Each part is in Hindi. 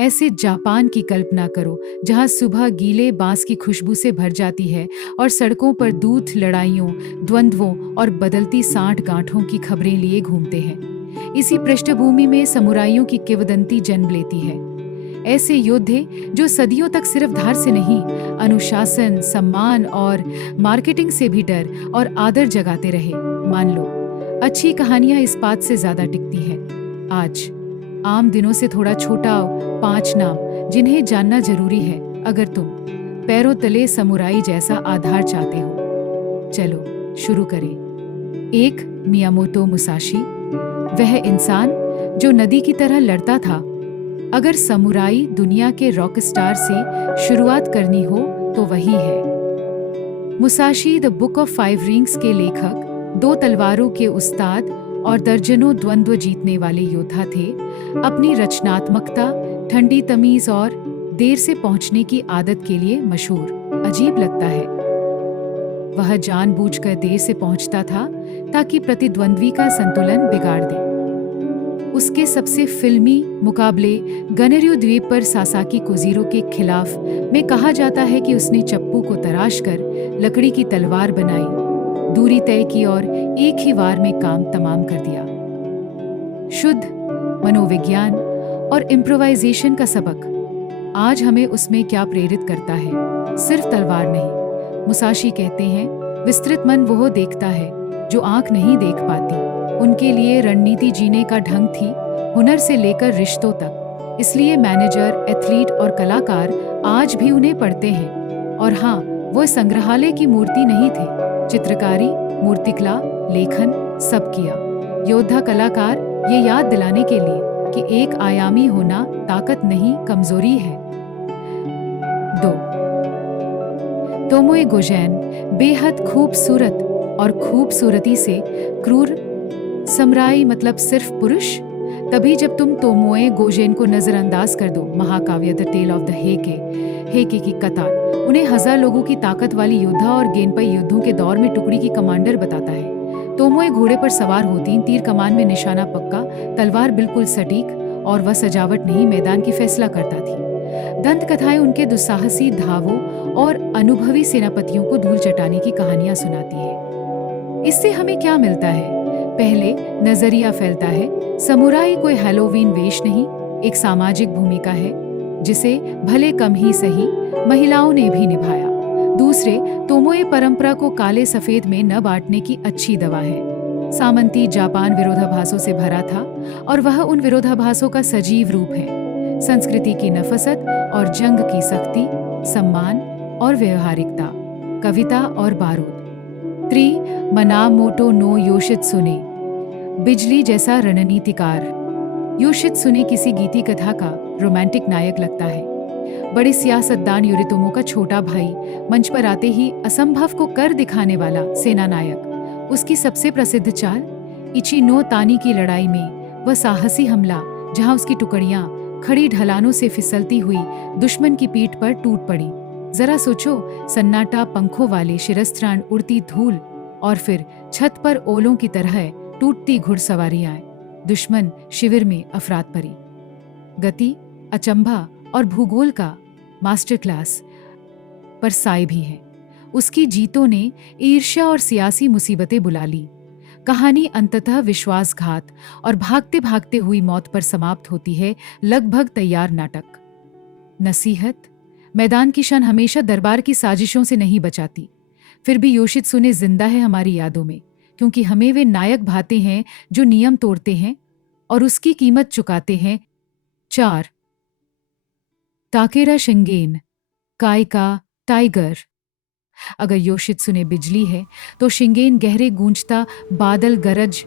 ऐसे जापान की कल्पना करो जहां सुबह गीले बांस की खुशबू से भर जाती है और सड़कों पर दूत लड़ाइयों, द्वंद्वों और बदलती सांठ गांठों की खबरें लिए घूमते हैं। इसी पृष्ठभूमि में समुराइयों की किंवदंती जन्म लेती है। ऐसे योद्धे जो सदियों तक सिर्फ धार से नहीं, अनुशासन, सम्मान और मार्केटिंग से भी डर और आदर जगाते रहे। मान लो, अच्छी कहानियां इस बात से ज्यादा टिकती हैं। आज आम दिनों से थोड़ा छोटा 5 नाम जिन्हें जानना जरूरी है अगर तुम पैरों तले समुराई जैसा आधार चाहते हो। चलो शुरू करें। 1, मियामोतो मुसाशी। वह इंसान जो नदी की तरह लड़ता था। अगर समुराई दुनिया के रॉक स्टार से शुरुआत करनी हो तो वही है। Musashi the book of 5 rings के लेखक, 2 तलवारों के उस्ताद और दर्जनों द्वंद्व जीतने वाले योद्धा थे। अपनी रचनात्मकता, ठंडी तमीज और देर से पहुंचने की आदत के लिए मशहूर। अजीब लगता है, वह जानबूझकर देर से पहुंचता था ताकि प्रतिद्वंद्वी का संतुलन बिगाड़ दे। उसके सबसे फिल्मी मुकाबले गनर्यू द्वीप पर सासाकी कोजीरो के खिलाफ में कहा जाता है कि उसने चप्पू को तराश कर लकड़ी की तलवार बनाई, दूरी तय की और एक ही वार में काम तमाम कर दिया। शुद्ध मनोविज्ञान और इम्प्रोवाइजेशन का सबक आज हमें उसमें क्या प्रेरित करता है? सिर्फ तलवार नहीं। मुसाशी कहते हैं, विस्तृत मन वो देखता है जो आंख नहीं देख पाती। उनके लिए रणनीति जीने का ढंग थी, हुनर से लेकर रिश्तों तक। इसलिए मैनेजर, एथलीट और कलाकार आज भी उन्हें पढ़ते हैं। और हाँ, वो संग्रहालय की मूर्ति नहीं थे। चित्रकारी, मूर्तिकला, लेखन सब किया। योद्धा कलाकार ये याद दिलाने के लिए कि एक आयामी होना ताकत नहीं, कमजोरी है। 2, तोमोए गोजेन। बेहद खूबसूरत और खूबसूरती से क्रूर समुराई मतलब सिर्फ पुरुष। तभी जब तुम तोमोए गोजेन को नजरअंदाज कर दो। महाकाव्य द टेल ऑफ द हेके की कतार उन्हें 1000 लोगों की ताकत वाली योद्धा और गेंदपई युद्धों के दौर में टुकड़ी की कमांडर बताता है। तोमोए घोड़े पर सवार होती, तीर कमान में निशाना पक्का, तलवार बिल्कुल सटीक, और वह सजावट नहीं, मैदान की फैसला करता थी। दंत कथाएं उनके दुस्साहसी धावों और अनुभवी सेनापतियों को धूल चटाने की कहानियां सुनाती है। इससे हमें क्या मिलता है? पहले, नजरिया फैलता है, समुराई कोई हैलोवीन वेश नहीं, एक सामाजिक भूमिका है जिसे भले कम ही सही महिलाओं ने भी निभाया। दूसरे, तोमोए परंपरा को काले सफेद में न बांटने की अच्छी दवा है। सामंती जापान विरोधाभासों से भरा था और वह उन विरोधाभासों का सजीव रूप है। संस्कृति की नफसत और जंग की सख्ती, सम्मान और व्यवहारिकता, कविता और बारूद। 3, मनामोटो नो योशित्सुने। बिजली जैसा रणनीतिकार। योशित्सुने किसी गीति कथा का रोमांटिक नायक लगता है। बड़े सियासतदान योरितोमो का छोटा भाई, मंच पर आते ही असंभव को कर दिखाने वाला सेना नायक। उसकी सबसे प्रसिद्ध चाल, इची नो तानी की लड़ाई में वह साहसी हमला जहां उसकी टुकड़ियां खड़ी ढलानों से फिसलती हुई दुश्मन की पीठ पर टूट पड़ी। जरा सोचो, सन्नाटा, पंखों वाले शिरस्त्राण, उड़ती धूल और फिर छत पर ओलों की तरह टूटती घुड़सवारियां। दुश्मन शिविर में अफरात परी। गति, अचंभा और भूगोल का मास्टर क्लास पर साए भी है। उसकी जीतों ने ईर्ष्या और सियासी मुसीबतें बुला ली। कहानी अंततः विश्वासघात और भागते भागते हुई मौत पर समाप्त होती है, लगभग तैयार नाटक। नसीहत, मैदान की शान हमेशा दरबार की साजिशों से नहीं बचाती। फिर भी योशित्सुने जिंदा है हमारी यादों में, क्योंकि हमें वे नायक भाते हैं जो नियम तोड़ते हैं और उसकी कीमत चुकाते हैं। 4, ताकेरा शिंगेन, काय का टाइगर। अगर योशित्सुने बिजली है तो शिंगेन गहरे गूंजता बादल गरज,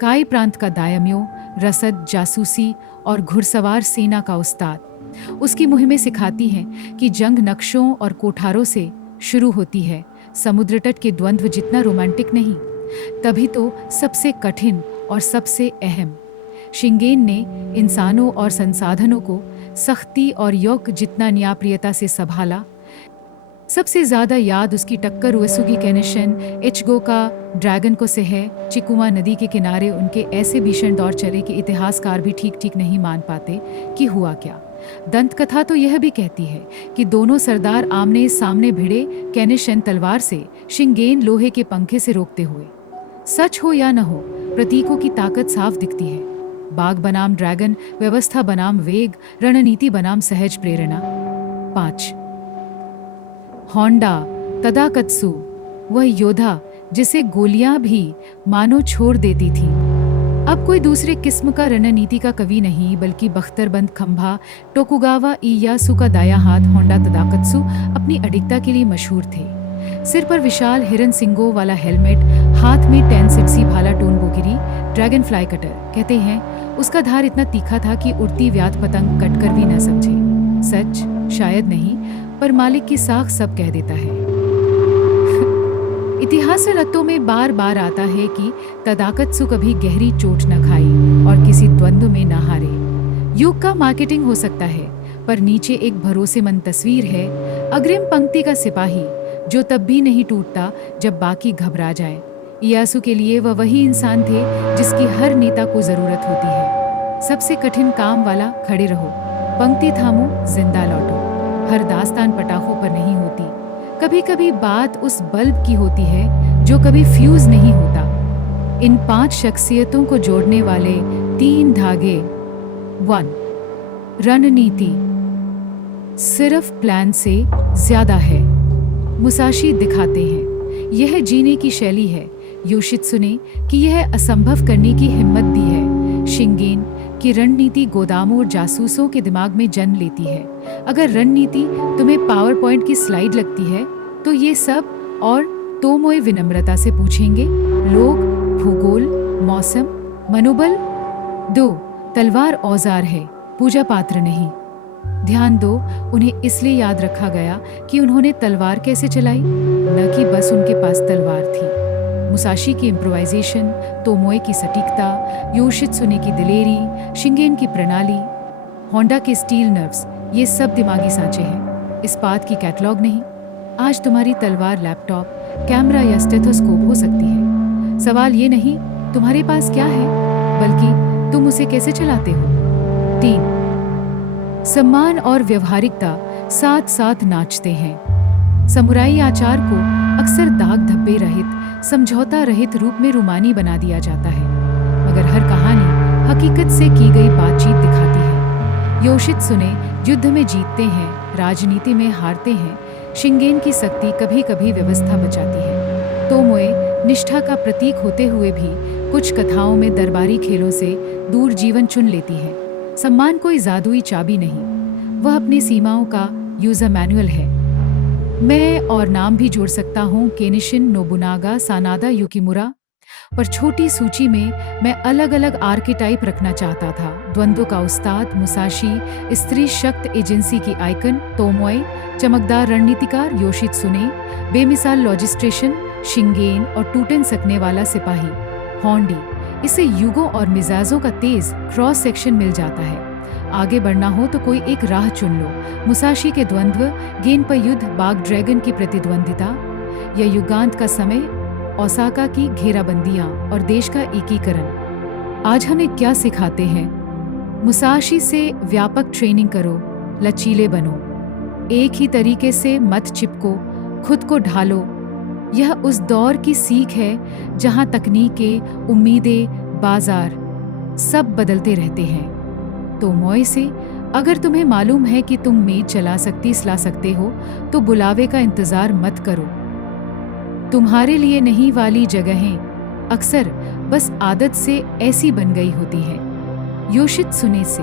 काय प्रांत का दायम्यो, रसद, जासूसी और घुड़सवार सेना का उस्ताद। उसकी मुहिमें सिखाती हैं कि जंग नक्शों और कोठारों से शुरू होती है, समुद्र तट के द्वंद्व जितना रोमांटिक नहीं। तभी तो सबसे कठिन और सबसे अहम। शिंगेन ने इंसानों और संसाधनों को सख्ती और योग जितना न्यायप्रियता से संभाला। सबसे ज्यादा याद उसकी टक्कर उएसुगी कैनिशन इचिगो का ड्रैगन को से है। चिकुमा नदी के किनारे उनके ऐसे भीषण दौर चले कि इतिहासकार भी ठीक ठीक नहीं मान पाते कि हुआ क्या। दंत कथा तो यह भी कहती है कि दोनों सरदार आमने सामने भिड़े, कैनिशन तलवार से, शिंगेन लोहे के पंखे से रोकते हुए। सच हो या न हो, प्रतीकों की ताकत साफ दिखती है। बाघ बनाम ड्रैगन, व्यवस्था बनाम वेग, रणनीति बनाम सहज प्रेरणा। 5 होंडा तदाकत्सु, वह योद्धा जिसे गोलियां भी मानो छोड़ देती थी, अब कोई दूसरे किस्म का रणनीति का कवि नहीं बल्कि बख्तरबंद खंभा टोकुगावा इयासु का दाया हाथ होंडा तदाकत्सु अपनी अडिगता के लिए मशहूर थे। सिर पर विशाल हिरन सिंगों वाला हेलमेट, हाथ में टेनसिट्सी भाला टोनबोगिरी, ड्रैगन फ्लाई कटर। कहते हैं उसका धार इतना तीखा था कि उड़ती व्याध पतंग कटकर भी न समझे। सच शायद नहीं, पर मालिक की साख सब कह देता है। इतिहास रत्तों में बार बार आता है कि तदाकत्सु कभी गहरी चोट न खाई और किसी द्वंद्व में न हारे। युग का मार्केटिंग हो सकता है, पर नीचे एक भरोसेमंद तस्वीर है, अग्रिम पंक्ति का सिपाही जो तब भी नहीं टूटता जब बाकी घबरा जाए। इयासु के लिए वह वही इंसान थे जिसकी हर नेता को जरूरत होती है। सबसे कठिन काम वाला, खड़े रहो, पंक्ति थामो, जिंदा लौटो। हर दास्तान पटाखों पर नहीं होती, कभी कभी बात उस बल्ब की होती है जो कभी फ्यूज नहीं होता। इन 5 शख्सियतों को जोड़ने वाले 3 धागे। 1 रणनीति सिर्फ प्लान से ज्यादा है। मुसाशी दिखाते हैं यह जीने की शैली है। योशित्सु ने कि यह असंभव करने की हिम्मत दी है। शिंगेन की रणनीति गोदामों और जासूसों के दिमाग में जन्म लेती है। अगर रणनीति तुम्हें पावर पॉइंट की स्लाइड लगती है तो ये सब और तोमोए विनम्रता से पूछेंगे। लोग, भूगोल, मौसम, मनोबल। 2 तलवार औजार है, पूजा पात्र नहीं। ध्यान दो, उन्हें इसलिए याद रखा गया कि उन्होंने तलवार कैसे चलाई, न कि बस उनके पास तलवार थी। मुसाशी की इम्प्रोवाइजेशन, तोमोए की सटीकता, योशित्सुने की दिलेरी, शिंगेन की प्रणाली, होंडा के स्टील नर्व्स, ये सब दिमागी सांचे हैं, इस बात की कैटलॉग नहीं। आज तुम्हारी तलवार लैपटॉप, कैमरा या स्टेथोस्कोप हो सकती है। सवाल ये नहीं तुम्हारे पास क्या है, बल्कि तुम उसे कैसे चलाते हो। 3 सम्मान और व्यवहारिकता साथ साथ नाचते हैं। समुराई आचार को अक्सर दाग धब्बे रहित, समझौता रहित रूप में रुमानी बना दिया जाता है, मगर हर कहानी हकीकत से की गई बातचीत दिखाती है। योशित्सुने युद्ध में जीतते हैं, राजनीति में हारते हैं। शिंगेन की शक्ति कभी कभी व्यवस्था बचाती है। तोमोए निष्ठा का प्रतीक होते हुए भी कुछ कथाओं में दरबारी खेलों से दूर जीवन चुन लेती है। सम्मान कोई जादुई चाबी नहीं, वह अपनी सीमाओं का यूजर मैनुअल है। मैं और नाम भी जोड़ सकता हूँ, केनिशिन, नोबुनागा, सानादा, युकिमुरा। पर छोटी सूची में मैं अलग अलग आर्केटाइप रखना चाहता था। द्वंद्व का उस्ताद मुसाशी, स्त्री शक्त एजेंसी की आइकन तोमोए, चमकदार रणनीतिकार योशित्सुने, बेमिसाल लॉजिस्ट्रेशन शिंगेन और टूटन सकने वाला सिपाही होंडी। इसे युगों और मिजाजों का तेज क्रॉस सेक्शन मिल जाता है। आगे बढ़ना हो तो कोई एक राह चुन लो। मुसाशी के द्वंद्व, गेंद पर युद्ध, बाघ ड्रैगन की प्रतिद्वंदिता, या युगांत का समय, ओसाका की घेराबंदियां और देश का एकीकरण। आज हमें क्या सिखाते हैं? मुसाशी से व्यापक ट्रेनिंग करो, लचीले बनो, एक ही तरीके से मत चिपको, खुद को ढालो। यह उस दौर की सीख है जहां तकनीकें, उम्मीदें, बाजार सब बदलते रहते हैं। तोमोए से अगर तुम्हें मालूम है कि तुम मेज चला सकते हो तो बुलावे का इंतजार मत करो। तुम्हारे लिए नहीं वाली जगहें अक्सर बस आदत से ऐसी बन गई होती हैं। योशित्सुने से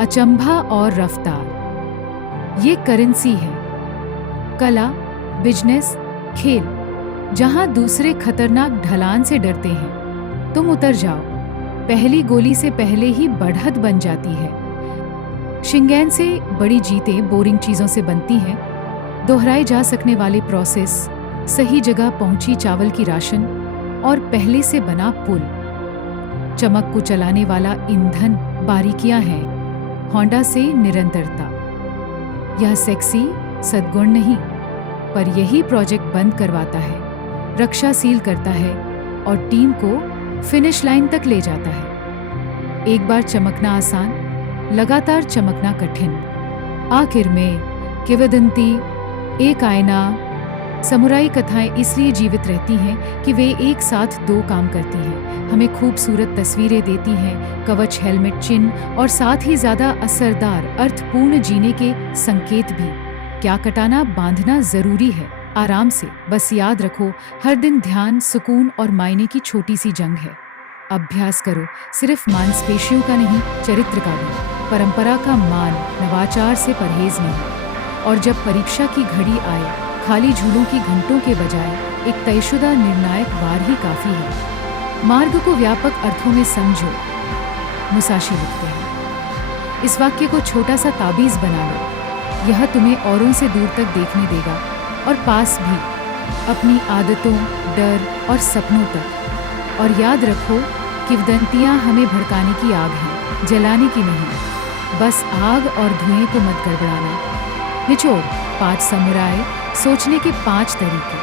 अचंभा और रफ्तार, ये करेंसी है। कला, बिजनेस, खेल, जहां दूसरे खतरनाक ढलान से डरते हैं, तुम उतर जाओ। पहली गोली से पहले ही बढ़त बन जाती है। शिंगेन से बड़ी जीतें बोरिंग चीजों से बनती हैं। दोहराए जा सकने वाले प्रोसेस, सही जगह पहुंची चावल की राशन और पहले से बना पुल। चमक को चलाने वाला ईंधन, बारीकियां हैं। होंडा से निरंतरता। यह सेक्सी सद्गुण नहीं, पर यही प्रोजेक्ट बंद करवाता है, रक्षा सील करता है और टीम को फिनिश लाइन तक ले जाता है। एक बार चमकना आसान, लगातार चमकना कठिन। आखिर में किंवदंती, एक आईना, समुराई कथाएं इसलिए जीवित रहती हैं कि वे एक साथ दो काम करती हैं। हमें खूबसूरत तस्वीरें देती हैं, कवच, हेलमेट, चिन्ह और साथ ही ज़्यादा असरदार अर्थपूर्ण जीने के संकेत भी। क्या कटाना बांधना ज़रूरी है, आराम से। बस याद रखो, हर दिन ध्यान, सुकून और मायने की छोटी सी जंग है। अभ्यास करो, सिर्फ मांसपेशियों का नहीं, चरित्र का भी। परंपरा का मान, नवाचार से परहेज नहीं। और जब परीक्षा की घड़ी आए, खाली झूलों की घंटों के बजाय एक तयशुदा निर्णायक वार ही काफी है। मार्ग को व्यापक अर्थों में समझो। मुसाशी लिखते हैं, इस वाक्य को छोटा सा ताबीज बना लो। यह तुम्हें औरों से दूर तक देखने देगा और पास भी, अपनी आदतों, डर और सपनों तक। और याद रखो, किंवदंतियां हमें भड़काने की आग हैं, जलाने की नहीं। बस आग और धुएं को मत गड़बड़ाना। निचोड़, 5 समुराई, सोचने के 5 तरीके।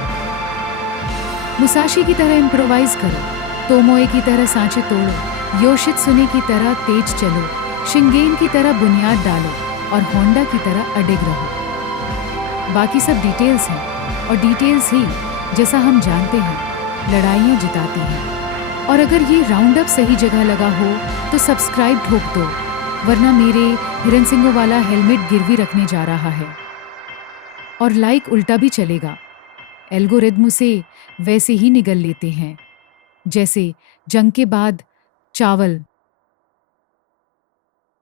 मुसाशी की तरह इम्प्रोवाइज करो, तोमोए की तरह सांचे तोड़ो, योशित्सुने की तरह तेज चलो, शिंगेन की तरह बुनियाद डालो और होंडा की तरह अडिग रहो। बाकी सब डिटेल्स हैं, और डिटेल्स ही, जैसा हम जानते हैं, लड़ाइयाँ जिताती हैं। और अगर ये राउंड अप सही जगह लगा हो तो सब्सक्राइब ठोक दो, वरना मेरे हिरन सिंगों वाला हेलमेट गिरवी रखने जा रहा है। और लाइक उल्टा भी चलेगा, एल्गोरिदम उसे वैसे ही निगल लेते हैं, जैसे जंग के बाद चावल